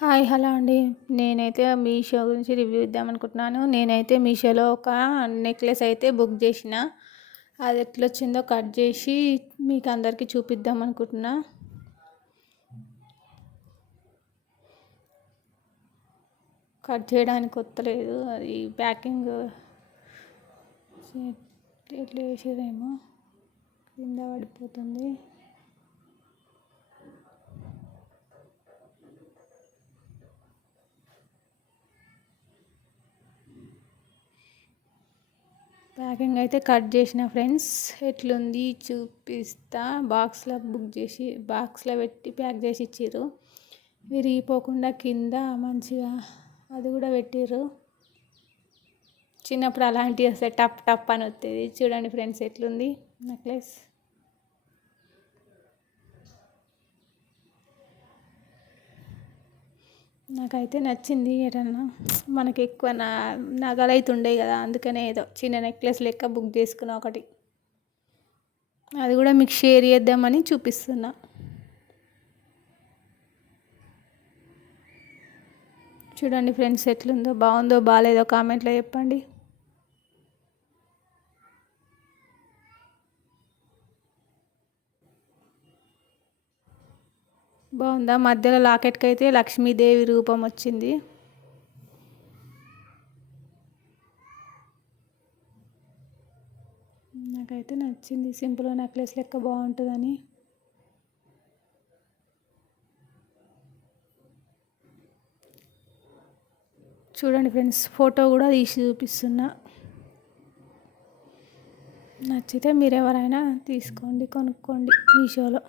Hi! Hello అండి. నేనైతే మీషో గురించి రివ్యూ ఇద్దామనుకుంటున్నాను. నేనైతే మీషోలో ఒక నెక్లెస్ అయితే బుక్ చేసిన. అది ఎట్లొచ్చిందో కట్ చేసి మీకు అందరికీ చూపిద్దామనుకుంటున్నా. కట్ చేయడానికి వత్తలేదు. అది ప్యాకింగ్ ఎట్లా వేసారేమో కింద పడిపోతుంది. ప్యాకింగ్ అయితే కట్ చేసిన ఫ్రెండ్స్. ఎట్లుంది చూపిస్తా. బాక్స్లో పెట్టి ప్యాక్ చేసి ఇచ్చిర్రు. విరిగిపోకుండా కింద మంచిగా అది కూడా పెట్టిర్రు. చిన్నప్పుడు అలాంటివి వస్తాయి, టప్ టప్ అని వస్తుంది. చూడండి ఫ్రెండ్స్ ఎట్లుంది నెక్లెస్. నాకైతే నచ్చింది. ఎటన్నా మనకి ఎక్కువ నగలు అయితే ఉండేవి కదా, అందుకనే ఏదో చిన్న నెక్లెస్ లెక్క బుక్ చేసుకున్నా ఒకటి. అది కూడా మీకు షేర్ చేద్దామని చూపిస్తున్నా. చూడండి ఫ్రెండ్స్ ఎట్లుందో, బాగుందో బాగాలేదో కామెంట్లో చెప్పండి. బాగుందా? మధ్యలో లాకెట్కి అయితే లక్ష్మీదేవి రూపం వచ్చింది. నాకైతే నచ్చింది. సింపుల్ నెక్లెస్ లెక్క బాగుంటుందని. చూడండి ఫ్రెండ్స్, ఫోటో కూడా తీసి చూపిస్తున్నా. నచ్చితే మీరు ఎవరైనా తీసుకోండి, కొనుక్కోండి మీషోలో.